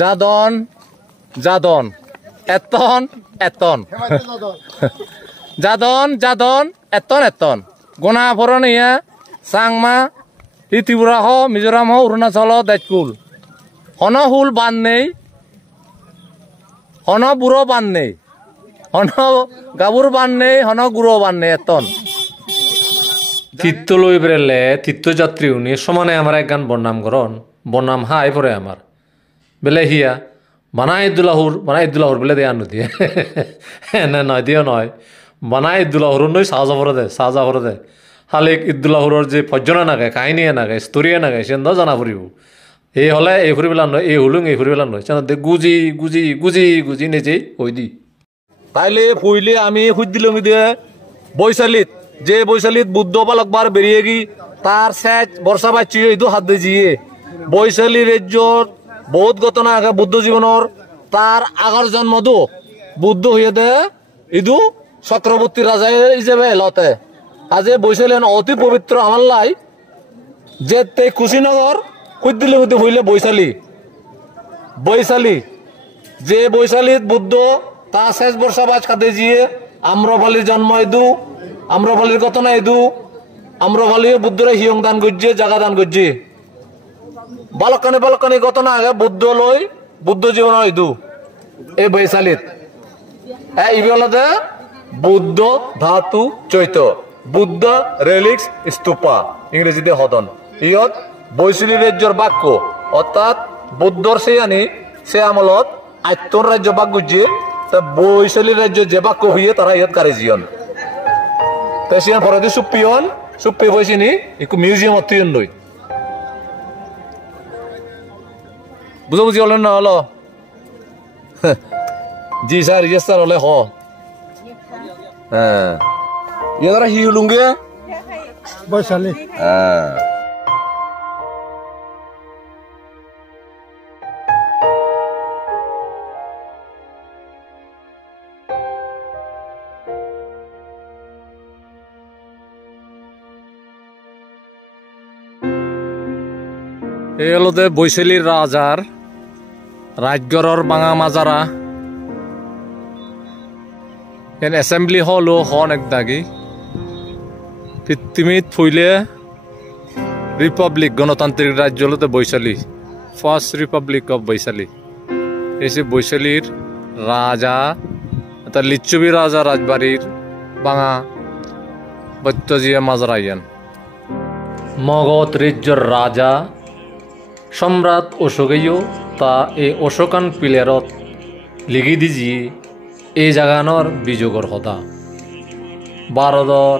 জাদন জাদন এতন এতন জাদন জাদন এতন এতন গোনা ফরন ইয়া চাংমা ত্রিপুরা হ মিজোরাম হ অরুণাচল দাইকুল হন হুল বান নেই হন বুড়ো বান নেই হন গাবুর বান নেই হন গুড়ো বান নেই এতন তীর্থ লই বেরলে তীর্থযাত্রী উনি সমানে আমার এক গান বর্ণাম করন বর্ণাম হাই পরে আমার বেলে হিয়া বানাই ইদুল্লাহুর বেলে দেয়া নদী না নয় দিও নয় বানাই ইদুল্লাহুর নই সাজা ভরে দে হালিক ইদুল্লাহুর যে পর্যনা নাগে কাহিনী নাগে স্তরিয়ে নাগে সে জানা ফুরিব এই হলে এই ফুরি পেলাম নয় এই হুলুং এই ফুরি পেলাম নয় দে গুজি গুজি গুজি গুজি নিজেই ওই দি তাইলে ফুইলে আমি খুঁজ দিলাম দিয়ে বৈশালীত যে বৈশালীত বুদ্ধ পালকবার বেরিয়ে গি তার শেষ বর্ষা পাচ্ছি ইদু হাত দিয়ে বৈশালী রাজ্যর বহুত ঘটনা আগে বুদ্ধ জীবনের তার আগর জন্ম দু বুদ্ধ হয়ে দে ইদু চক্রবর্তী রাজা হিসেবে এলতে আজে বৈশালী অতি পবিত্র আমার লাই যে তে কুশিনগর খুঁজ দিলে হইলে বৈশালী যে বৈশালীত বুদ্ধ তা শেষ বর্ষা বাজ কাঁদে জিয়ে আম্রপালির জন্ম ইদু আম্রপালির ঘটনা ইদু আম্রপালিও বুদ্ধরে হিয়ং দান করছে জাগা দান করছে বালকানি ঘটনা আগে বুদ্ধ লই বুদ্ধ জীবন ইদু এই বৈশালীত ইবলতে বুদ্ধ ধাতু চৈত বুদ্ধ রেলিক্স স্তূপা ইংরেজিতে হদন ইয়ত বৈশালী রাজ্যর বাক্য অর্থাৎ বুদ্ধর সে আমলত আয়ত্তর রাজ্য বাক্য যে বৈশালী রাজ্য যে বাক্য হইয়ে তারা ইয়ত কারে জিয়ন সিয়ান ফরাদি সুপ্পি বৈশিনি একটু মিউজিয়াম অত্যয়ন লই বুঝি হলেন না হলো জি স্যার ইয়েস স্যার হলে হ্যাঁ ইয়ে হিউলুঙ্গে বৈশালী হ্যাঁ এই হলো বৈশালীর রাজার রাজগড়র বাঙা মাজারা এসেম্বলি হল অনেক দাগি পৃথিবীত ফুইলে রিপাবলিক গণতান্ত্রিক রাজ্য হলো Vaishali first republic of Vaishali এসে বৈশালীর রাজা লিচ্ছবি রাজা রাজবাড়ির বাঙা বৈত্যজিয়া মাজারা ইয়ান মগধ রাজ্যর রাজা সম্রাট অশোকেও তা এই অশোকান পিলারত লিখি দিজি এই জাগানোর বিযোগর হতা ভারতর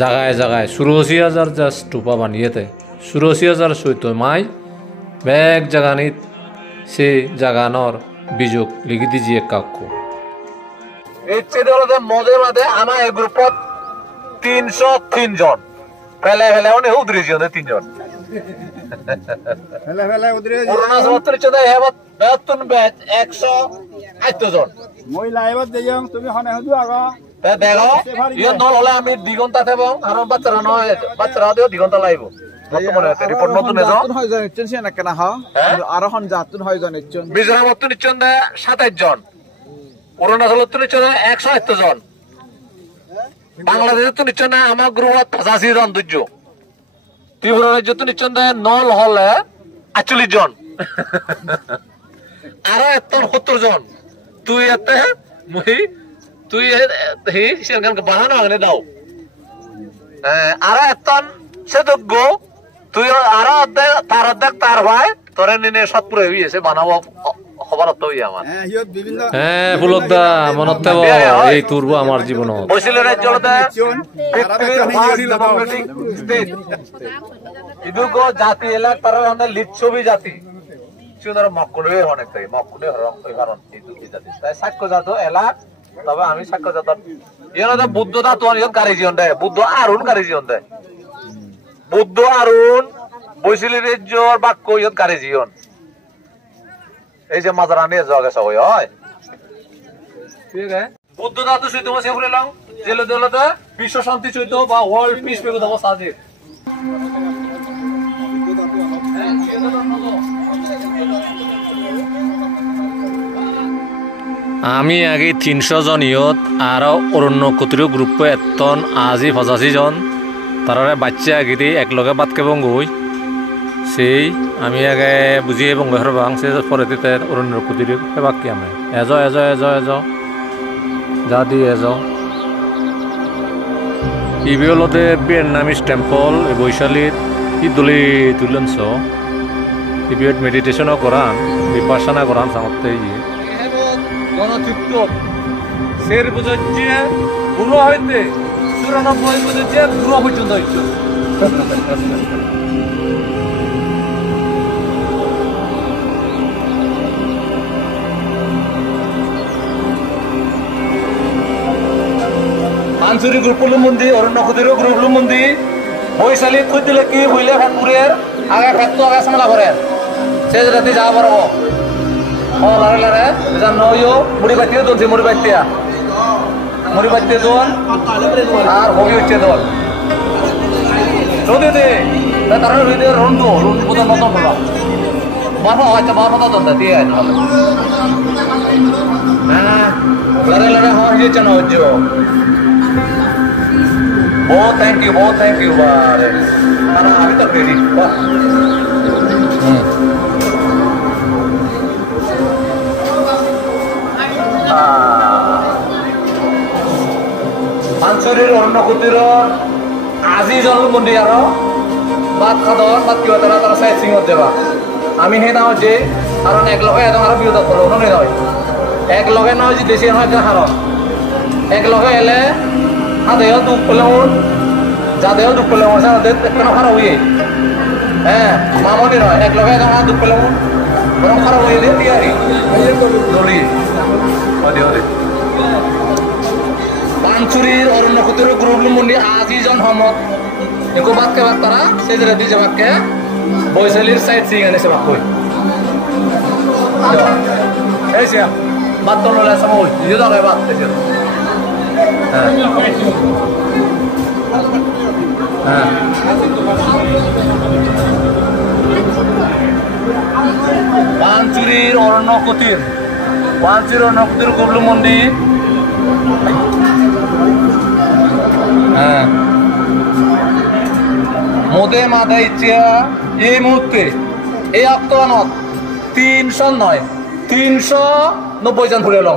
জাগায় জাগায় ৮৪,০০০ যা স্তূপা বানিয়েতে ৮৪,০০০ সৈত মাই ব্যাগ জাগানিত সে জাগানোর বিযোগ লিখি দিজি এক কাক্য মধ্যে মাঝে আমার এই গ্রুপত ৩০৩ জন ফেলে অনেক উদরি জন ৩ জন আমি ২ ঘন্টা থাকবো আর বাচ্চারা নয় বাচ্চারা দিঘন্টা লাগব মিজোরাম ২৭ জন অরুণাচল ১৭৮ জন বাংলাদেশের তো নিশ্চয় না আমার গ্রুপত ৮৫ জন দুর্য ত্রিপুরা রাজ্য তো নিশ্চয় নল হলে ৪৮ জন আরো ৭০ জন তুই এতে তুই বানানো আগে দাও আরো এতন সে যোগ্য তুই আরো অর্ধেক তার ভাই তোরে নিনে সৎপুরে হইছে বানাবো খবর তো আমার হ্যাঁ ফুলকদা মনত এই তুরবো আমার জীবন বৈশালী রাজ্যতে ইদুকো জাতি এলাক তার লিচ্ছবি জাতি মক্কুলে অনেক মক্কুলে কারণ জাতি তাই সাক্ষ্য জাত এলাক তবে আমি সাক্ষ্য জাত ইয়ে বুদ্ধ ধাতু গাড়ি জীবন দেয় বুদ্ধ আরুণ গাড়ি জীবন দেয় বুদ্ধ আরুণ বৈশালী রাজ্যর বাক্য ইয়ত গাড়ি জীবন এই যে মাজারা নিয়ে যাওয়া গেছে হয় ঠিক আছে বুদ্ধ ধাতু সৈত সে ফুলে লাও জেলে জেলাতে বিশ্ব শান্তি চৈত বা ওয়ার্ল্ড পিস পেগো দাও সাজে আমি আগে 300 জন ইয়ত আর অরণ্য কুটির গ্রুপ এতন আজি 85 জন তারারে বাচ্চা আগে একলগে বাদ কে বঙ্গই সেই আমি আগে বুঝিয়ে বঙ্গের বাংসে পরে দিতে অরণ্য কুটির বাকি আমি এজ যা দি এজ ইবিওলতে ভিয়েতনামিজ টেম্পল বৈশালীত ইদলি তুলনস ইবিওত মেডিটেশনও করান বিপাসনা করান সামতে ইয়ে গণতৃপ্ত শের বুঝছে বুড়ো হইতে 94 বুঝছে বুড়ো পর্যন্ত হইতো আঞ্চলিক গ্রুপগুলো মন্দির অরণ্য ক্ষুদ্র গ্রুপগুলো মন্দির বৈশালী থুই দিলে কি হইলে ফ্যাক্টরির আগে ফ্যাক্টরি আগে সামলা করেন সে রাতে যা পারবো ও লারে লারে জানো ইয়ো মুড়ি বাটিয়ে দোল মুড়ি বাটিয়ে দোল আর হবি হচ্ছে দোল যদি দে তারা হইতে রন্ডু বোতল মতন বলো মারফা হয়তো মারফা দন্ডা দিয়ে নাহলে হ্যাঁ লারে লারে হওয়া হয়েছে না হচ্ছে बहुत थैंक यू बारे खाना अभी तक रेडी আঞ্চলিক অরণ্য কুটির আজি জন মন্দির আর বাদ খাদর বাদ কিবা তারা তারা সাইড সিংত যাবা আমি হে নাও যে কারণ একলগে এজন আর বিরোধ করলো নয় নয় একলগে নয় যে দেশে হয় হারণ একলগে এলে আদেও দুঃখ পেলাম যাদেও দুঃখ পেলাম কেন খারাপ হয়ে হ্যাঁ মামনি নয় এক লগে এখন দুঃখ পেলাম বরং খারাপ হয়ে দিয়ে তিয়ারি দড়ি পাঞ্চুরির অরণ্য কুটির গ্রুপ মন্দির আজি জন সমত একো বাদকে বাদ তারা সেই জায়গায় দিয়ে যাবাকে বৈশালীর সাইড সিং এনেছে বাক কই এই সে বাদ তো নলে সময় ইয়ে দাঁড়ায় বাদ এসে পাঞ্চুরির অরণ্য কুটির গবলু মন্দির হ্যাঁ মোদে মাদা ইচ্ছা এই মুহূর্তে এই আক্তনত 390 জন ঘুরে এলাম